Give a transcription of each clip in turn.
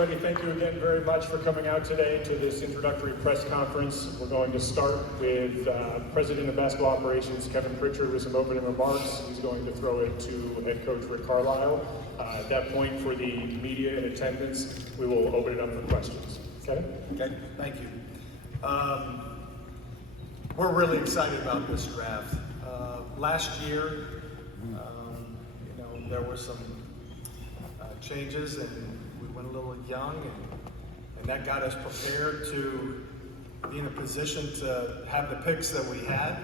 everybody. Thank you again very much for coming out today to this introductory press conference. We're going to start with President of Basketball Operations Kevin Pritchard with some opening remarks. He's going to throw it to head coach Rick Carlisle. At that point, for the media in attendance, we will open it up for questions. Kevin? Okay, thank you. We're really excited about this draft. Last year, there were some changes, and we went a little young, and that got us prepared to be in a position to have the picks that we had,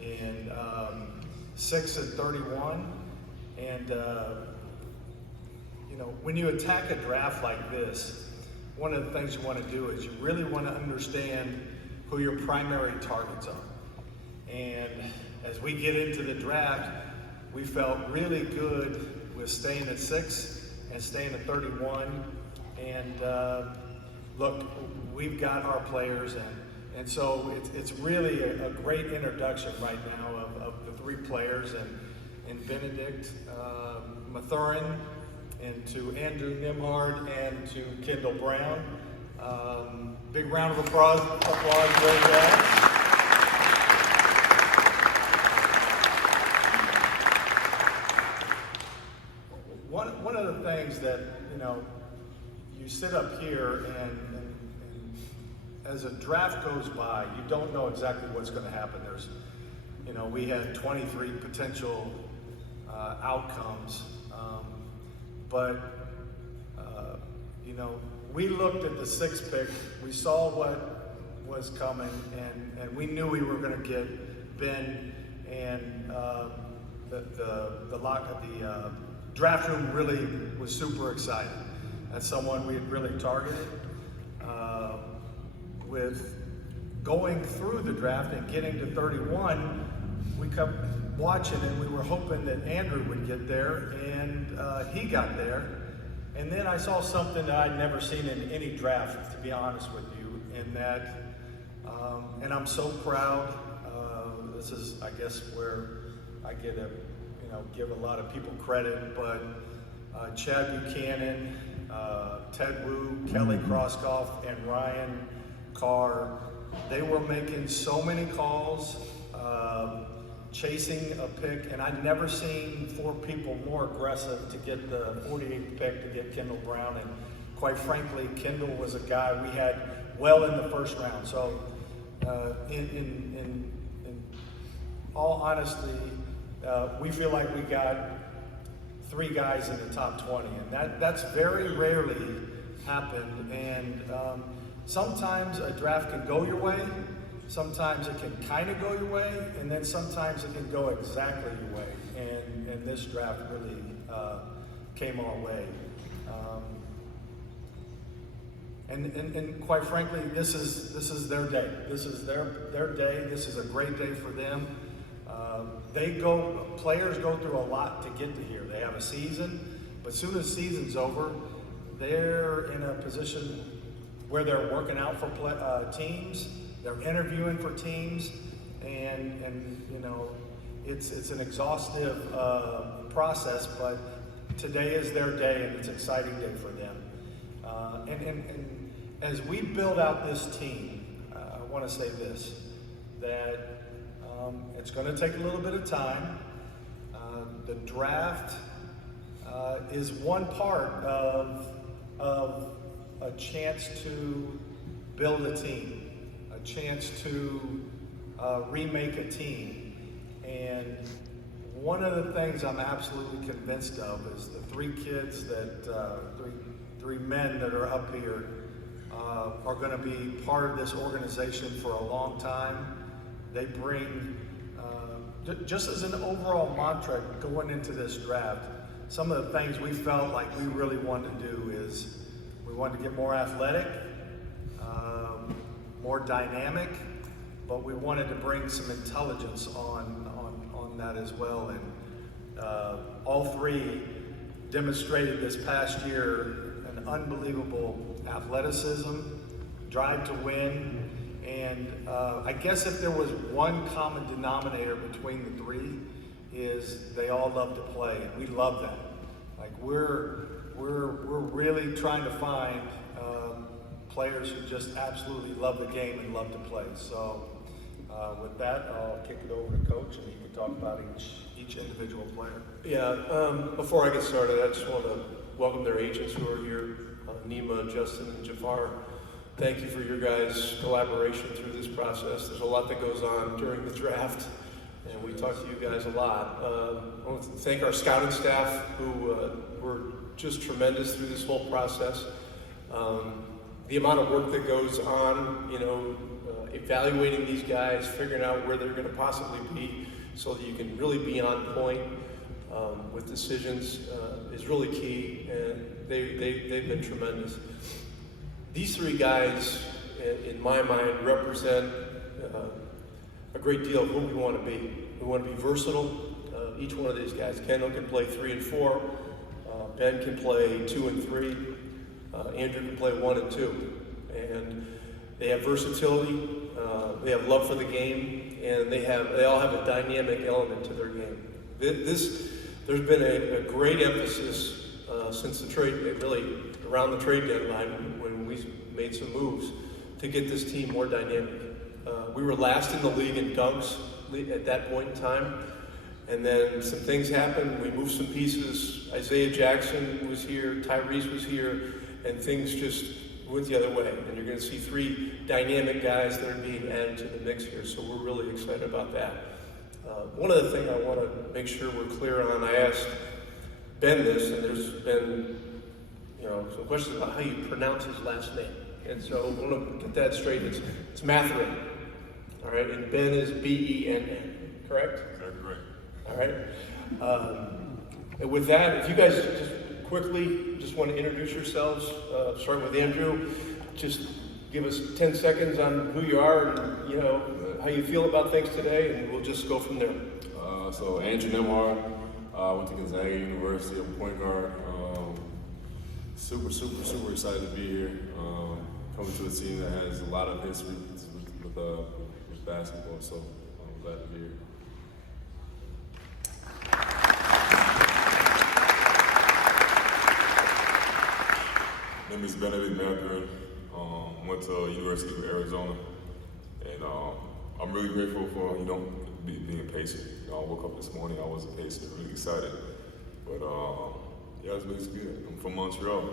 and 6 and 31. And when you attack a draft like this, one of the things you want to do is you really want to understand who your primary targets are. And as we get into the draft, we felt really good with staying at 6 and staying at 31. And look, we've got our players, and so it's really a great introduction right now of the 3 players, and Bennedict Mathurin, and to Andrew Nembhard, and to Kendall Brown. Big round of applause for those guys. One of the things that, you sit up here and as a draft goes by, you don't know exactly what's going to happen. There's, we had 23 potential outcomes, but we looked at the 6th pick, we saw what was coming, and we knew we were going to get Ben, and the draft room really was super excited. That's someone we had really targeted. With going through the draft and getting to 31, we kept watching, and we were hoping that Andrew would get there, and he got there. And then I saw something that I'd never seen in any draft, to be honest with you, in that, and I'm so proud. This is, I guess, where I get to, give a lot of people credit, but Chad Buchanan, Ted Wu, Kelly Krosskoff, and Ryan Carr, they were making so many calls, chasing a pick, and I'd never seen 4 people more aggressive to get the 48th pick to get Kendall Brown. And quite frankly, Kendall was a guy we had well in the first round. So in all honesty, we feel like we got 3 guys in the top 20, and that's very rarely happened. And sometimes a draft can go your way, sometimes it can kind of go your way, and then sometimes it can go exactly your way. And this draft really came our way. And quite frankly, this is their day. This is their day. This is a great day for them. Players go through a lot to get to here. They have a season, but as soon as the season's over, they're in a position where they're working out for teams, they're interviewing for teams, and it's an exhaustive process, but today is their day, and it's an exciting day for them. And as we build out this team, I want to say this, that it's going to take a little bit of time. The draft is one part of a chance to build a team, a chance to remake a team. And one of the things I'm absolutely convinced of is the 3 kids that, 3 men that are up here are going to be part of this organization for a long time. They bring, just as an overall mantra going into this draft, some of the things we felt like we really wanted to do is we wanted to get more athletic, more dynamic, but we wanted to bring some intelligence on that as well. And all 3 demonstrated this past year an unbelievable athleticism, drive to win, and I guess if there was one common denominator between the 3 is they all love to play, and we love that. Like we're we're really trying to find players who just absolutely love the game and love to play. So with that, I'll kick it over to Coach, and he can talk about each individual player. Yeah, before I get started, I just want to welcome their agents who are here, Nima, Justin, and Jafar. Thank you for your guys' collaboration through this process. There's a lot that goes on during the draft, and we talk to you guys a lot. I want to thank our scouting staff who were just tremendous through this whole process. The amount of work that goes on, evaluating these guys, figuring out where they're going to possibly be so that you can really be on point with decisions is really key, and they've been tremendous. These three guys, in my mind, represent a great deal of who we want to be. We want to be versatile. Each one of these guys, Kendall can play 3 and 4, Ben can play 2 and 3, Andrew can play 1 and 2, and they have versatility. They have love for the game, and they all have a dynamic element to their game. There's been a great emphasis since the trade, really around the trade deadline when we made some moves to get this team more dynamic. We were last in the league in dunks at that point in time, and then some things happened. We moved some pieces. Isaiah Jackson was here, Tyrese was here, and things just went the other way. And you're going to see 3 dynamic guys that are being added to the mix here, so we're really excited about that. One other thing I want to make sure we're clear on, I asked Ben this, and there's been some questions about how you pronounce his last name. And so I want to get that straight. It's Mathurin, all right? And Ben is B-E-N-N, correct? Correct. All right. And with that, if you guys just quickly just want to introduce yourselves, starting with Andrew, just give us 10 seconds on who you are and how you feel about things today, and we'll just go from there. So Andrew Nembhard, went to Gonzaga University, I'm point guard. Super excited to be here. Coming to a team that has a lot of history with basketball, so I'm glad to be here. My name is Bennedict Mathurin. Went to University of Arizona, and I'm really grateful for being patient. I woke up this morning, I wasn't patient, really excited, but yeah, it's good. I'm from Montreal.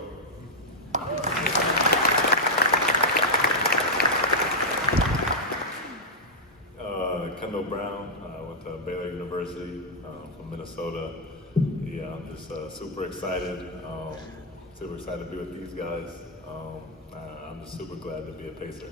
Kendall Brown, went to Baylor University, from Minnesota. Yeah, I'm just super excited to be with these guys. I'm just super glad to be a Pacer.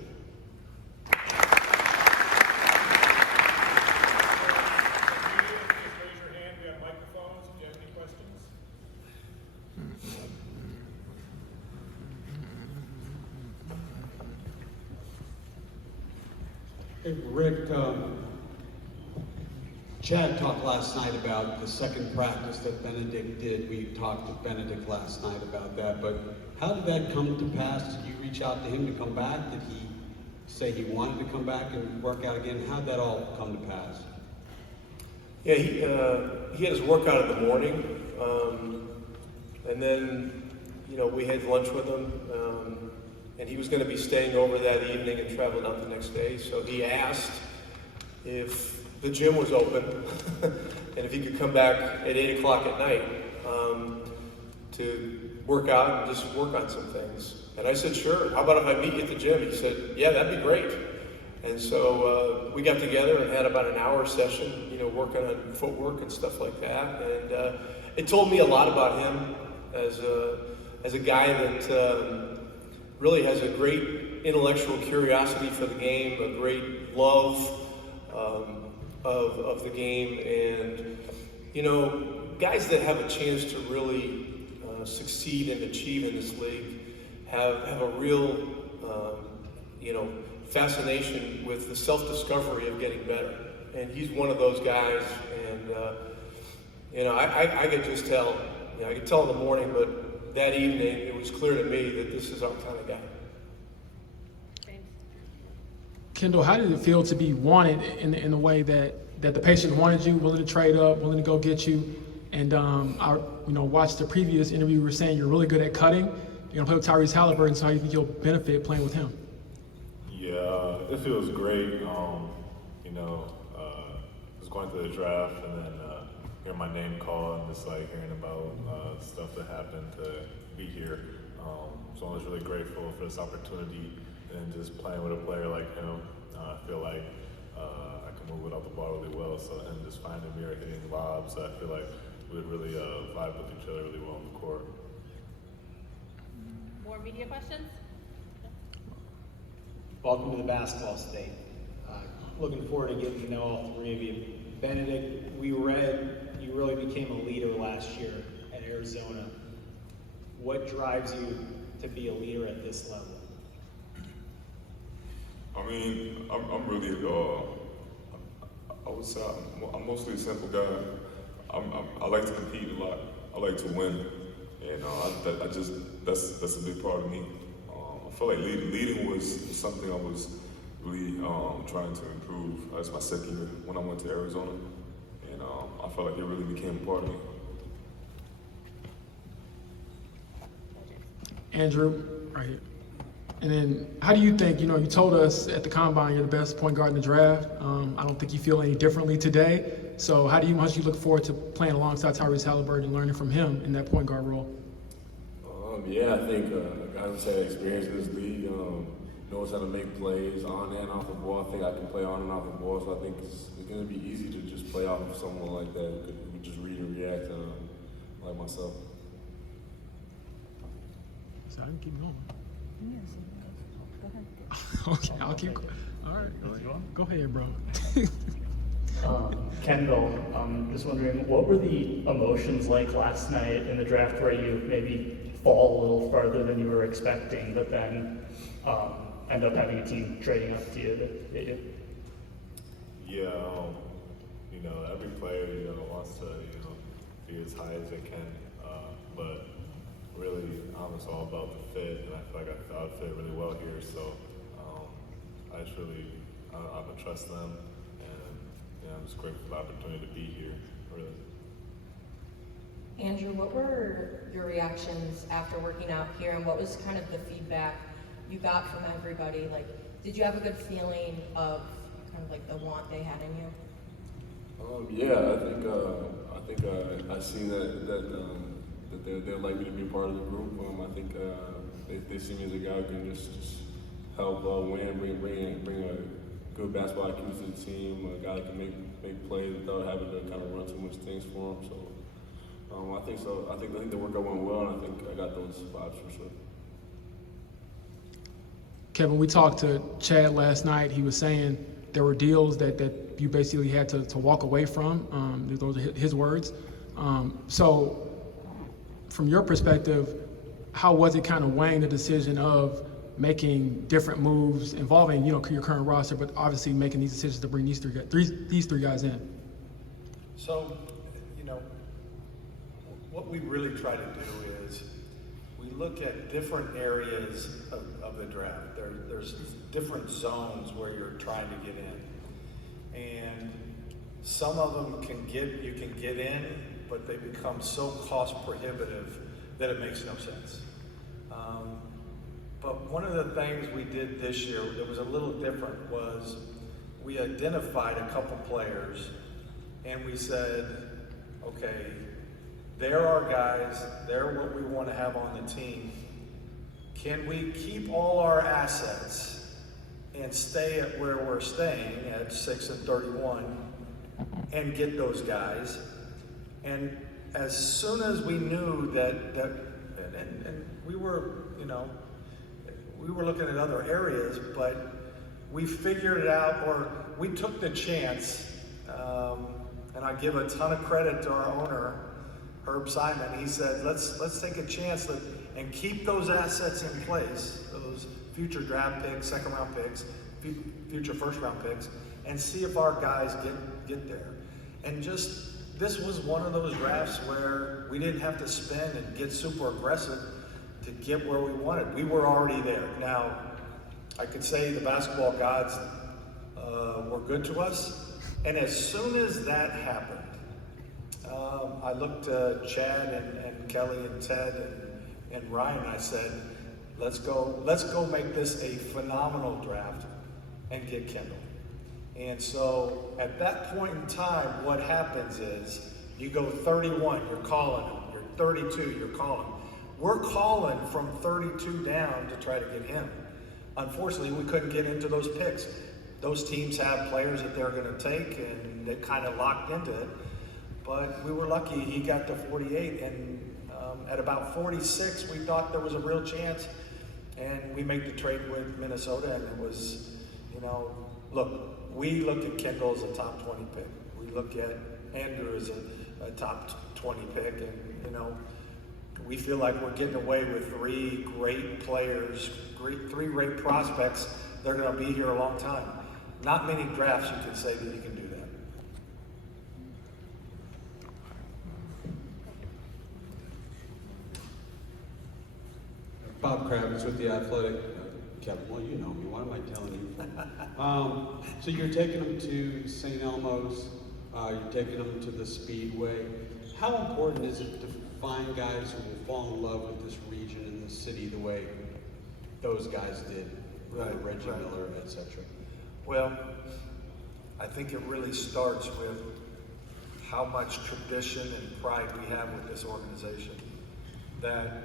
Hey, Rick, Chad talked last night about the second practice that Bennedict did. We talked to Bennedict last night about that, but how did that come to pass? Did you reach out to him to come back? Did he say he wanted to come back and work out again? How did that all come to pass? Yeah, he had his workout in the morning, and then, we had lunch with him, and he was going to be staying over that evening and traveling out the next day. So he asked if the gym was open and if he could come back at 8 o'clock at night to work out and just work on some things. And I said, sure. How about if I meet you at the gym? He said, yeah, that'd be great. And so we got together and had about an hour session, working on footwork and stuff like that. And it told me a lot about him as a guy that really has a great intellectual curiosity for the game, a great love of the game, and guys that have a chance to really succeed and achieve in this league have a real fascination with the self-discovery of getting better, and he's one of those guys. And I could just tell, I could tell in the morning, but that evening it was clear to me that this is our kind of guy. Kendall, how did it feel to be wanted in the way that the Pacers wanted you, willing to trade up, willing to go get you, And I watched the previous interview. You were saying you're really good at cutting. You're gonna play with Tyrese Halliburton, so how do you think you'll benefit playing with him? Yeah, it feels great. Just going through the draft and then hearing my name called and just like hearing about stuff that happened to be here. So I was really grateful for this opportunity and just playing with a player like him. I feel like I can move without the ball really well. So and just finding me or hitting lobs, I feel like we would really vibe with each other really well on the court. More media questions? Welcome to the basketball state. Looking forward to getting to know all three of you. Bennedict, we read you really became a leader last year at Arizona. What drives you to be a leader at this level? I mean, I'm really, I would say I'm mostly a simple guy. I like to compete a lot. I like to win, and that's a big part of me. I feel like leading was something I was really trying to improve as my second year when I went to Arizona, and I felt like it really became a part of me. Andrew, right here. And then, how do you think, you told us at the Combine you're the best point guard in the draft. I don't think you feel any differently today. So how do you look forward to playing alongside Tyrese Halliburton and learning from him in that point guard role? Yeah, I think a guy who's had experience in this league, knows how to make plays on and off the ball. I think I can play on and off the ball, so I think it's going to be easy to just play off of someone like that who could just read and react like myself. So I can keep going. Okay, I'll keep going. All right, go ahead, bro. Kendall, just wondering, what were the emotions like last night in the draft where you maybe fall a little farther than you were expecting, but then end up having a team trading up to you to hit you? Yeah, every player, wants to, be as high as they can, but really, it's all about the fit, and I feel like I would fit really well here, so I just really, I'm gonna trust them, and I'm just grateful for the opportunity to be here, really. Andrew, what were your reactions after working out here, and what was kind of the feedback you got from everybody? Like, did you have a good feeling of kind of like the want they had in you? Yeah, I think I seen that they'd like me to be part of the group. I think they see me as a guy who can just help win, bring a good basketball IQ to the team, a guy that can make plays without having to kind of run too much things for him. So I think so. I think the workout went well, and I think I got those vibes for sure. Kevin, we talked to Chad last night. He was saying there were deals that you basically had to walk away from. Those are his words. So from your perspective, how was it kind of weighing the decision of making different moves involving, your current roster, but obviously making these decisions to bring these three guys in? So, what we really try to do is we look at different areas of the draft. There's different zones where you're trying to get in. And some of them you can get in, but they become so cost prohibitive that it makes no sense. But one of the things we did this year that was a little different was we identified a couple players and we said, okay, they're our guys, they're what we want to have on the team. Can we keep all our assets and stay at where we're staying at 6-31 and get those guys? And as soon as we knew that and we were, we were looking at other areas, but we figured it out, or we took the chance, and I give a ton of credit to our owner, Herb Simon. He said, let's take a chance and keep those assets in place, those future draft picks, second round picks, future first round picks, and see if our guys get there. And this was one of those drafts where we didn't have to spend and get super aggressive to get where we wanted. We were already there. Now, I could say the basketball gods were good to us, and as soon as that happened, I looked to Chad and Kelly and Ted and Ryan. I said, let's go make this a phenomenal draft and get Kendall. And so at that point in time, what happens is you go 31, you're calling him. You're 32, you're calling. We're calling from 32 down to try to get him. Unfortunately, we couldn't get into those picks. Those teams have players that they're going to take, and they kind of locked into it. But we were lucky he got to 48, and at about 46, we thought there was a real chance, and we made the trade with Minnesota, and it was, look, we look at Kendall as a top 20 pick. We look at Andrew as a top 20 pick, and, we feel like we're getting away with three great players, three great prospects. They're going to be here a long time. Not many drafts you can say that you can do that. Bob Kravitz with The Athletic. Kevin, well, you know me. Why am I telling you? So you're taking them to St. Elmo's. You're taking them to the Speedway. How important is it to find guys who will fall in love with this region and this city the way those guys did? Right, Reggie Miller, etc. Well, I think it really starts with how much tradition and pride we have with this organization. That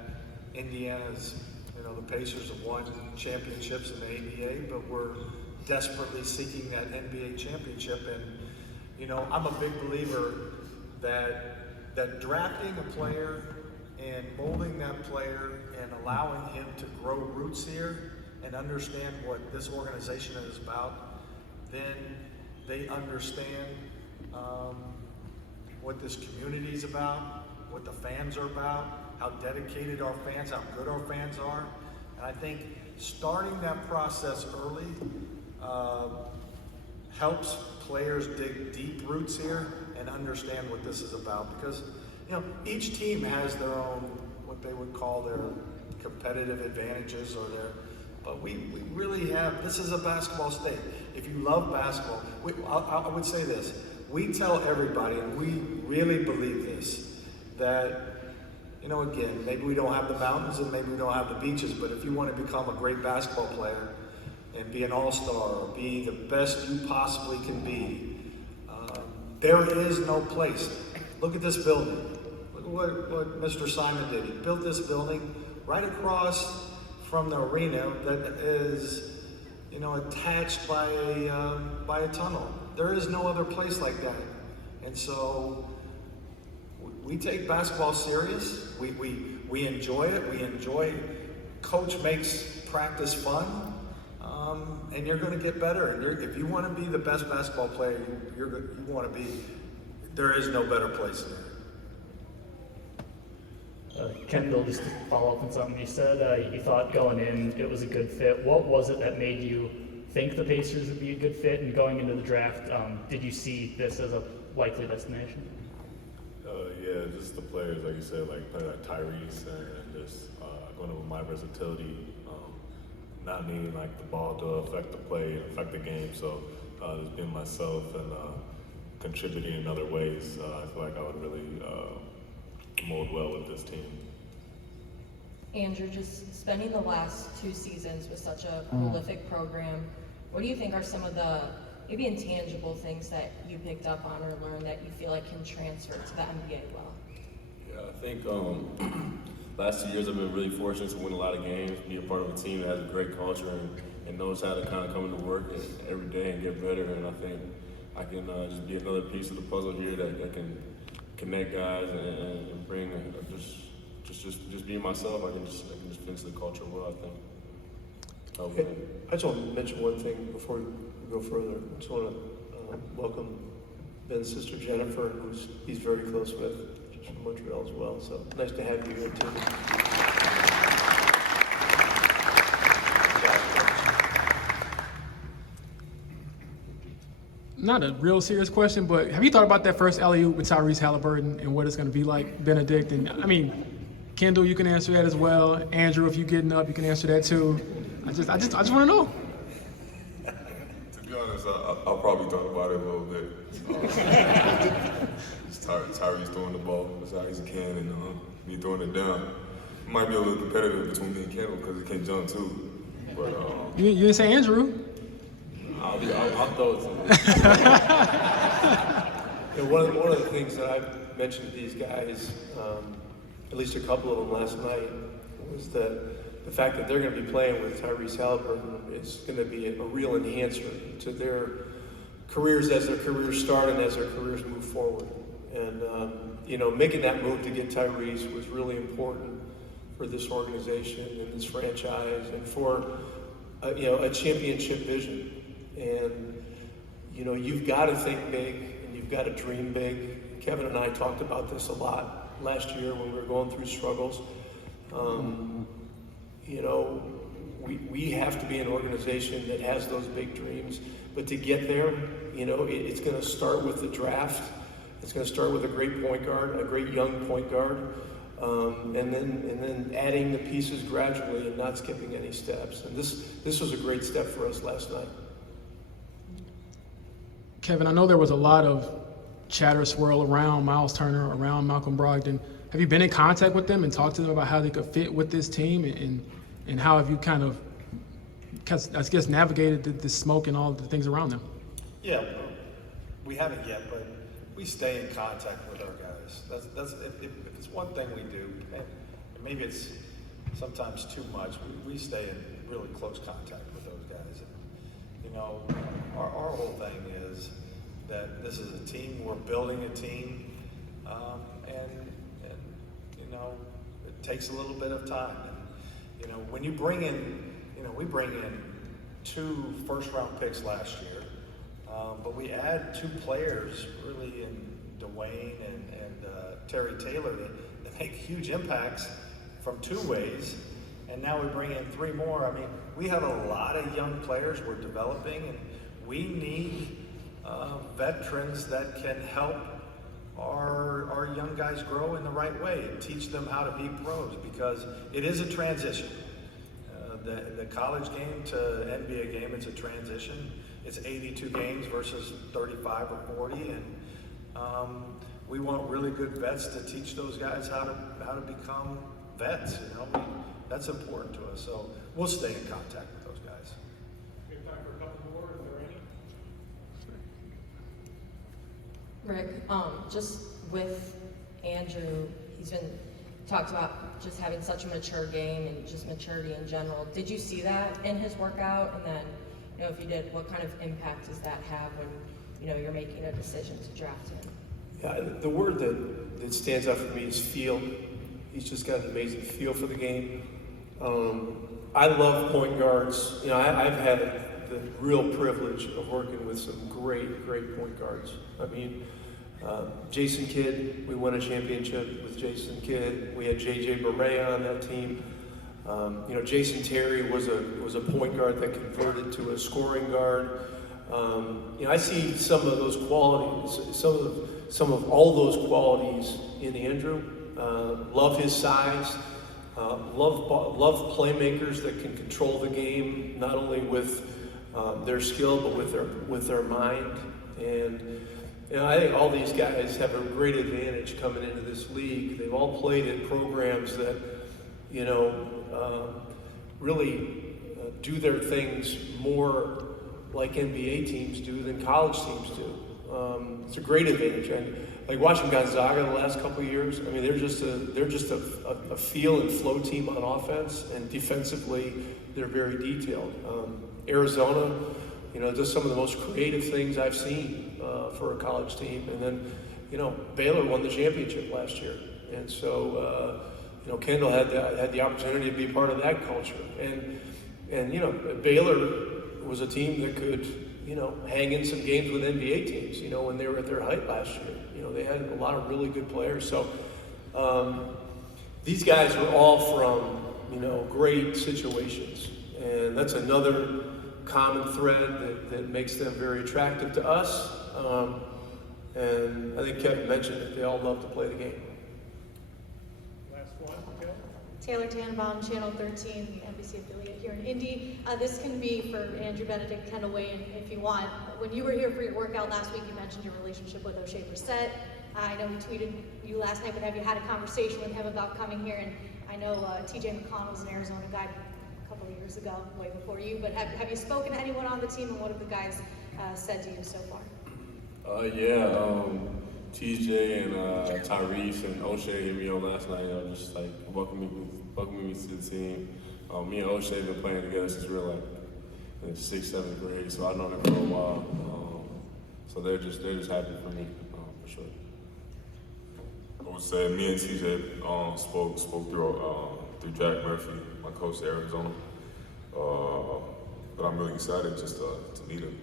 Indiana's, the Pacers have won championships in the ABA, but we're desperately seeking that NBA championship. And, I'm a big believer that drafting a player and molding that player and allowing him to grow roots here and understand what this organization is about, then they understand what this community is about, what the fans are about, how dedicated our fans, how good our fans are. And I think starting that process early helps players dig deep roots here and understand what this is about. Because, each team has their own, what they would call their competitive advantages but we really have, this is a basketball state. If you love basketball, I would say this, we tell everybody, and we really believe this, that, again, maybe we don't have the mountains and maybe we don't have the beaches, but if you want to become a great basketball player and be an all-star or be the best you possibly can be, there is no place. Look at this building. Look at what Mr. Simon did. He built this building right across from the arena that is, attached by a tunnel. There is no other place like that. And so we take basketball serious. We enjoy it. We enjoy Coach makes practice fun. And you're going to get better. And if you want to be the best basketball player you want to be, there is no better place there. Kendall, just to follow up on something you said, you thought going in it was a good fit. What was it that made you think the Pacers would be a good fit? And going into the draft, did you see this as a likely destination? Yeah, just the players, like you said, like Tyrese and just going over my versatility, not needing like the ball to affect the play, affect the game. So just being myself and contributing in other ways, I feel like I would really mold well with this team. Andrew, just spending the last 2 seasons with such a prolific program, what do you think are some of the maybe intangible things that you picked up on or learned that you feel like can transfer to the NBA well? Yeah, I think last 2 years I've been really fortunate to win a lot of games, be a part of a team that has a great culture and knows how to kind of come into work every day and get better. And I think I can just be another piece of the puzzle here that can connect guys and bring just being myself. I can just fix the culture well, I think. Okay. I just want to mention one thing before we go further. I just want to welcome Ben's sister Jennifer, who he's very close with. She's from Montreal as well. So nice to have you here too. Not a real serious question, but have you thought about that first alley-oop with Tyrese Halliburton and what it's going to be like, Bennedict? And I mean, Kendall, you can answer that as well. Andrew, if you're getting up, you can answer that too. I just want to know. To be honest, I I probably thought about it a little bit. Tyrese throwing the ball as high as he can, and me throwing it down. It might be a little competitive between me and Kendall because he can jump too. But You didn't say Andrew. I'll throw it to him. You know, one of the things that I've mentioned to these guys, at least a couple of them last night, was that the fact that they're going to be playing with Tyrese Halliburton is going to be a real enhancer to their careers as their careers start and as their careers move forward. And you know, making that move to get Tyrese was really important for this organization and this franchise, and for you know, a championship vision. And you know, you've got to think big and you've got to dream big. Kevin and I talked about this a lot last year when we were going through struggles. You know, we have to be an organization that has those big dreams, but to get there, you know, it's going to start with the draft. It's going to start with a great point guard, a great young point guard, and then adding the pieces gradually and not skipping any steps. And this was a great step for us last night. Kevin, I know there was a lot of chatter swirl around Miles Turner, around Malcolm Brogdon. Have you been in contact with them and talked to them about how they could fit with this team, and how have you kind of, I guess, navigated the smoke and all the things around them? Yeah, we haven't yet, but we stay in contact with our guys. That's if it's one thing we do, and maybe it's sometimes too much, we stay in really close contact with those guys. And, you know, our whole thing is that this is a team, we're building a team, and you know, it takes a little bit of time. And, you know, when you bring in, you know, we bring in 2 first-round picks last year, but we add 2 players really in Dwayne and Terry Taylor that make huge impacts from 2 ways, and now we bring in 3 more. I mean, we have a lot of young players we're developing, and we need veterans that can help our young guys grow in the right way and teach them how to be pros, because it is a transition. The college game to NBA game, it's a transition. It's 82 games versus 35 or 40, and we want really good vets to teach those guys how to become vets. You know, that's important to us. So we'll stay in contact with those guys. We have time for a couple more. Is there any? Rick, just with Andrew, he's been talked about just having such a mature game and just maturity in general. Did you see that in his workout? And then, you know, if you did, what kind of impact does that have when, you know, you're making a decision to draft him? Yeah, the word that stands out for me is feel. He's just got an amazing feel for the game. I love point guards. You know, I've had the real privilege of working with some great point guards. I mean, Jason Kidd, we won a championship with Jason Kidd. We had J.J. Barea on that team. You know, Jason Terry was a point guard that converted to a scoring guard. You know, I see some of those qualities, some of all those qualities in Andrew. Love his size. Love playmakers that can control the game, not only with their skill but with their mind. And you know, I think all these guys have a great advantage coming into this league. They've all played in programs that, you know, really do their things more like NBA teams do than college teams do. It's a great advantage. And like watching Gonzaga the last couple of years, I mean, they're just a feel and flow team on offense, and defensively, they're very detailed. Arizona, you know, does some of the most creative things I've seen for a college team. And then, you know, Baylor won the championship last year, and so you know, Kendall had the opportunity to be part of that culture. And you know, Baylor was a team that could, you know, hang in some games with NBA teams, you know, when they were at their height last year. You know, they had a lot of really good players. So these guys were all from, you know, great situations. And that's another common thread that makes them very attractive to us. And I think Kevin mentioned that they all love to play the game. Last one, okay? Taylor Tannenbaum, Channel 13, the NBC affiliate here in Indy. This can be for Andrew, Bennedict, Kendall, Wayne, if you want. When you were here for your workout last week, you mentioned your relationship with O'Shea Brissett. I know he tweeted you last night, but have you had a conversation with him about coming here? And I know TJ McConnell was an Arizona guy a couple of years ago, way before you, but have you spoken to anyone on the team, and what have the guys said to you so far? TJ and Tyrese and O'Shea hit me on last night. Just like welcoming me to the team. Me and O'Shea been playing together since we were like in 6th, 7th grade, so I've known them for a while. So they're just happy for me, for sure. I would say me and TJ spoke through Jack Murphy, my coach at Arizona. But I'm really excited just to meet him,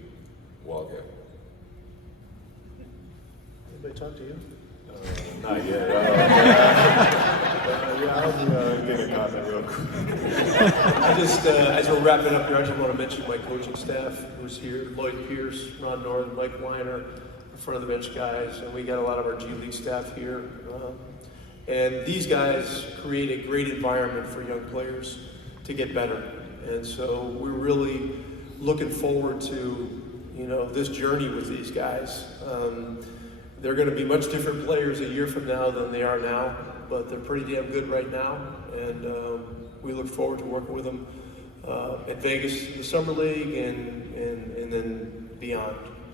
Wildcat. Anybody talk to you? Not yet. I'll be getting in contact real quick. I just, as we're wrapping up here, I just want to mention my coaching staff who's here: Lloyd Pierce, Ron North, Mike Weiner, the front of the bench guys, and we got a lot of our G League staff here. And these guys create a great environment for young players to get better. And so we're really looking forward to, this journey with these guys. They're going to be much different players a year from now than they are now, but they're pretty damn good right now. And we look forward to working with them at Vegas, the Summer League, and then beyond.